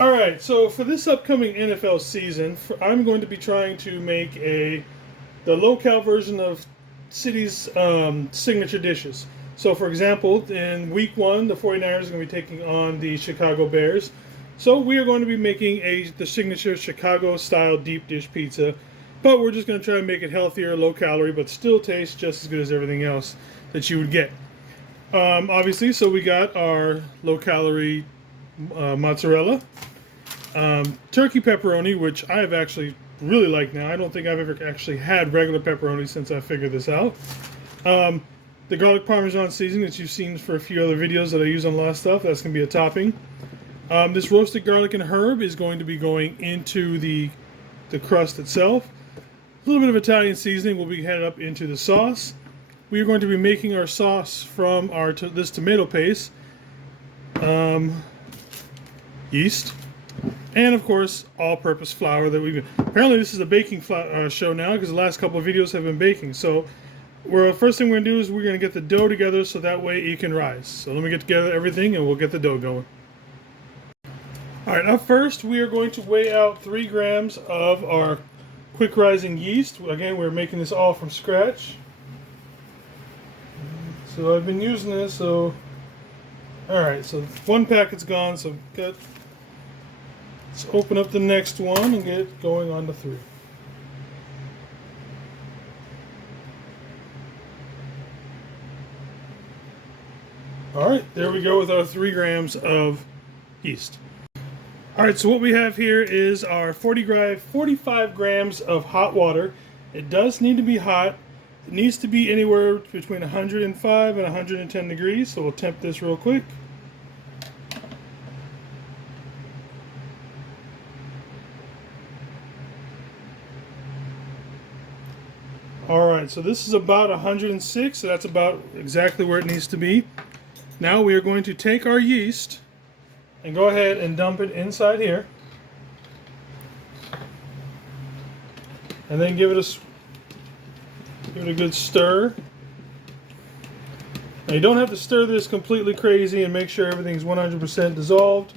All right, so for this upcoming NFL season, I'm going to be trying to make the low-cal version of City's signature dishes. So, for example, in Week 1, the 49ers are going to be taking on the Chicago Bears. So we are going to be making the signature Chicago-style deep dish pizza, but we're just going to try and make it healthier, low-calorie, but still taste just as good as everything else that you would get. Obviously, so we got our low-calorie mozzarella, turkey pepperoni, which I have actually really like now. I don't think I've ever actually had regular pepperoni since I figured this out. The garlic parmesan seasoning that you've seen for a few other videos that I use on a lot of stuff, that's going to be a topping. This roasted garlic and herb is going to be going into the crust itself. A little bit of Italian seasoning will be headed up into the sauce. We are going to be making our sauce from this tomato paste, yeast, and of course all-purpose flour that we've. Apparently, this is a baking show now because the last couple of videos have been baking. So, first thing we're going to do is we're going to get the dough together so that way it can rise. So let me get together everything and we'll get the dough going. All right, up first we are going to weigh out 3 grams of our quick rising yeast. Again, we're making this all from scratch. So I've been using this, so alright, so 1 packet's gone, so let's open up the next one and get going on to 3. Alright, there we go with our 3 grams of yeast. Alright, so what we have here is our 45 grams of hot water. It does need to be hot. It needs to be anywhere between 105 and 110 degrees, so we'll temp this real quick. Alright, so this is about 106, so that's about exactly where it needs to be. Now we are going to take our yeast and go ahead and dump it inside here. And then give it a good stir. Now you don't have to stir this completely crazy and make sure everything's 100% dissolved.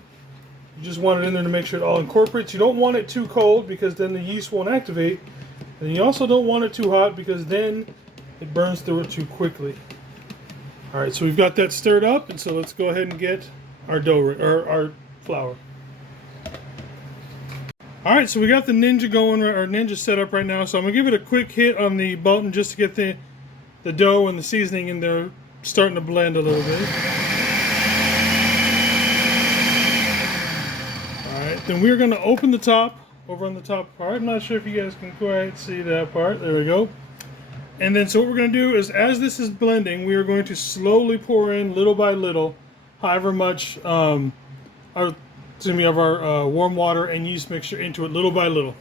You just want it in there to make sure it all incorporates. You don't want it too cold because then the yeast won't activate. And you also don't want it too hot because then it burns through it too quickly. Alright, so we've got that stirred up, and so let's go ahead and get our dough, or our flour. Alright, so we got the Ninja going, our Ninja set up right now, so I'm going to give it a quick hit on the button just to get the dough and the seasoning in there starting to blend a little bit. Alright, then we're going to open the top, over on the top part. I'm not sure if you guys can quite see that part. There we go. And then so what we're going to do is, as this is blending, we are going to slowly pour in little by little, however much of our warm water and yeast mixture into it little by little.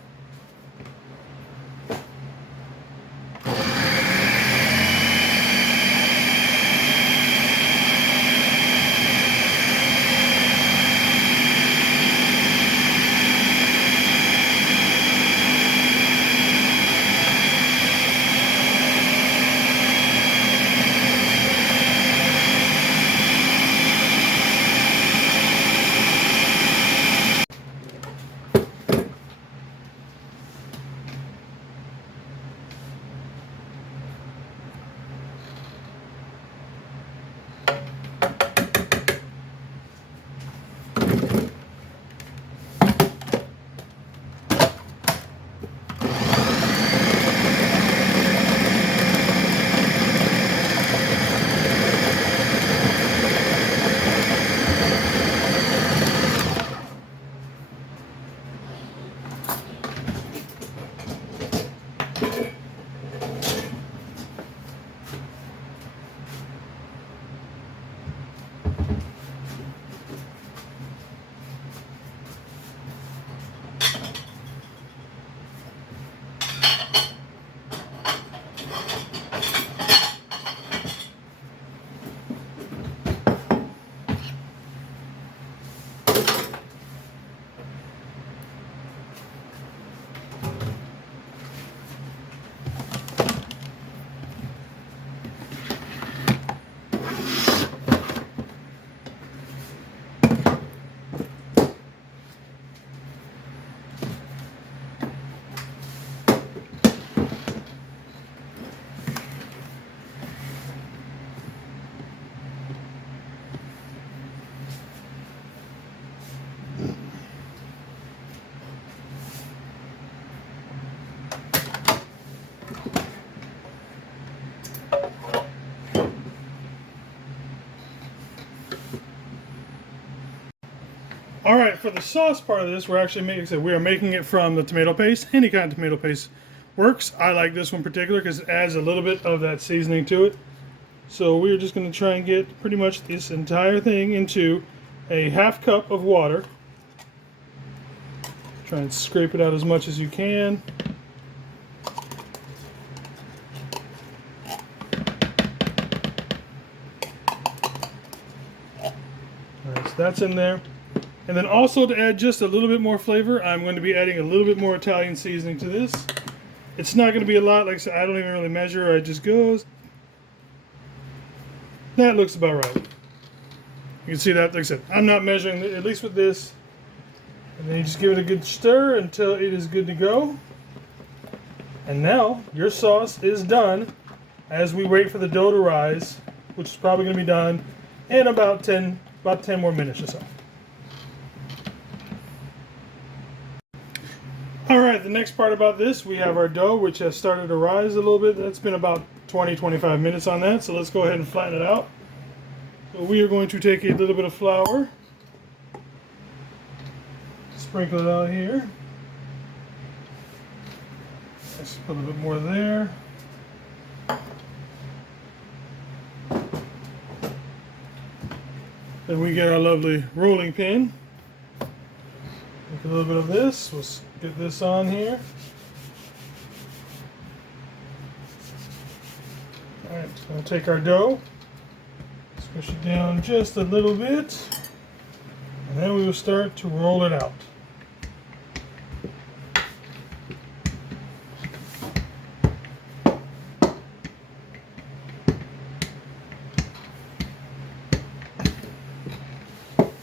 All right, for the sauce part of this, we're actually making, we are making it from the tomato paste. Any kind of tomato paste works. I like this one in particular because it adds a little bit of that seasoning to it. So we're just going to try and get pretty much this entire thing into a half cup of water. Try and scrape it out as much as you can. Alright, so that's in there. And then also to add just a little bit more flavor, I'm going to be adding a little bit more Italian seasoning to this. It's not going to be a lot, like I said, I don't even really measure, it just goes. That looks about right. You can see that, like I said, I'm not measuring, at least with this. And then you just give it a good stir until it is good to go. And now your sauce is done as we wait for the dough to rise, which is probably going to be done in about 10 more minutes or so. Alright, the next part about this, we have our dough, which has started to rise a little bit. That's been about 20-25 minutes on that, so let's go ahead and flatten it out. So we are going to take a little bit of flour, sprinkle it out here. Let's put a little bit more there. Then we get our lovely rolling pin. Take a little bit of this. We'll get this on here. Alright, so we'll take our dough, squish it down just a little bit, and then we will start to roll it out.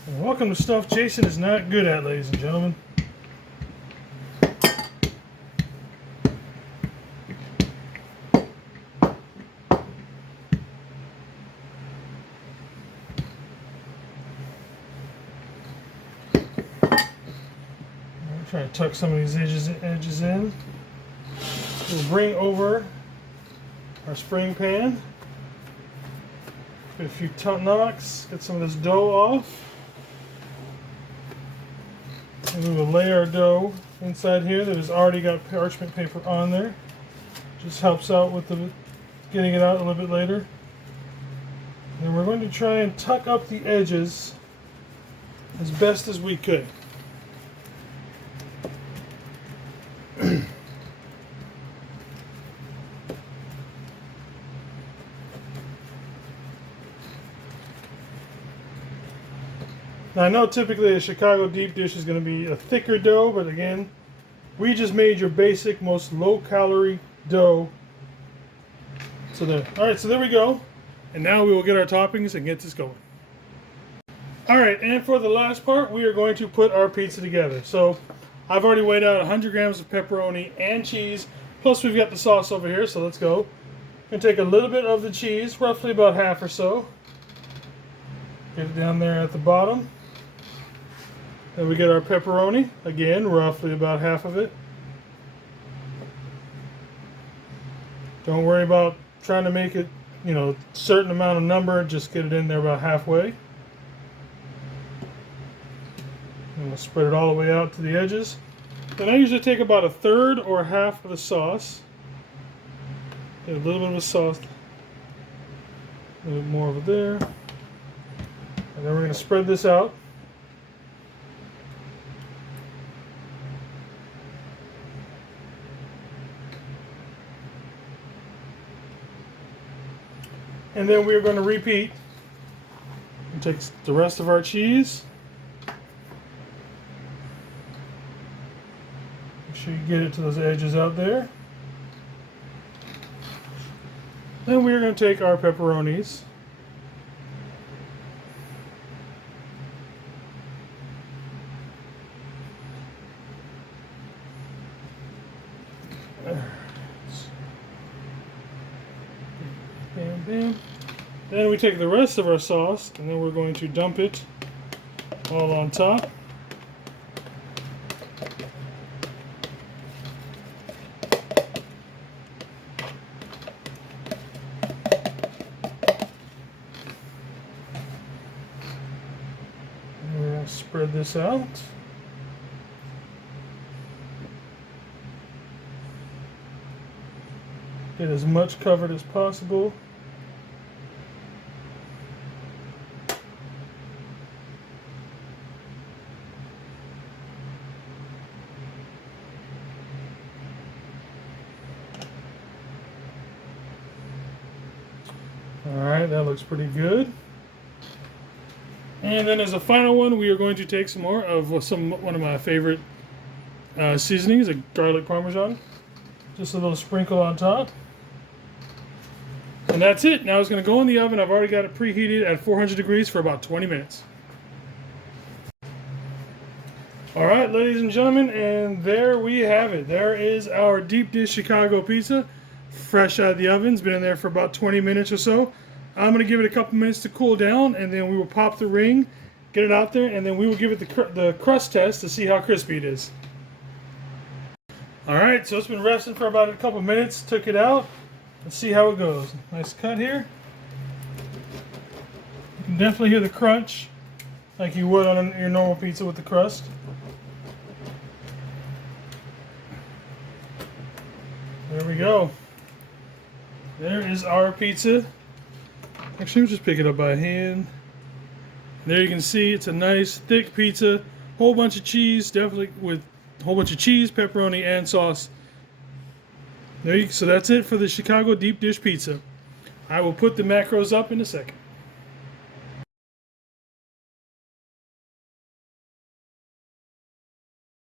And welcome to stuff Jason is not good at, ladies and gentlemen. Try to tuck some of these edges in. We'll bring over our spring pan. Get a few knocks, get some of this dough off. And we will lay our dough inside here that has already got parchment paper on there. Just helps out with the getting it out a little bit later. And we're going to try and tuck up the edges as best as we could. Now, I know typically a Chicago deep dish is going to be a thicker dough, but again, we just made your basic, most low-calorie dough. So there. All right, so there we go. And now we will get our toppings and get this going. All right, and for the last part, we are going to put our pizza together. So I've already weighed out 100 grams of pepperoni and cheese, plus we've got the sauce over here, so let's go. I'm going to take a little bit of the cheese, roughly about half or so. Get it down there at the bottom. Then we get our pepperoni, again, roughly about half of it. Don't worry about trying to make it, you know, certain amount of number, just get it in there about halfway. And we'll spread it all the way out to the edges. Then I usually take about a third or half of the sauce. Get a little bit of the sauce, a little bit more over there. And then we're going to spread this out. And then we're going to repeat. Take the rest of our cheese. Make sure you get it to those edges out there. Then we're going to take our pepperonis. Bam, bam. Then we take the rest of our sauce and then we're going to dump it all on top. spread this out. Get as much covered as possible. Alright, that looks pretty good. And then as a final one, we are going to take some more of one of my favorite seasonings, a garlic parmesan. Just a little sprinkle on top. And that's it. Now it's going to go in the oven. I've already got it preheated at 400 degrees for about 20 minutes. Alright, ladies and gentlemen, and there we have it. There is our deep dish Chicago pizza. Fresh out of the oven. It's been in there for about 20 minutes or so. I'm going to give it a couple minutes to cool down, and then we will pop the ring, get it out there, and then we will give it the crust test to see how crispy it is. Alright, so it's been resting for about a couple minutes. Took it out. Let's see how it goes. Nice cut here. You can definitely hear the crunch like you would on your normal pizza with the crust. There we go. There is our pizza. Actually, we'll just pick it up by hand. There you can see it's a nice thick pizza. Whole bunch of cheese, definitely with a whole bunch of cheese, pepperoni, and sauce. So that's it for the Chicago deep dish pizza. I will put the macros up in a second.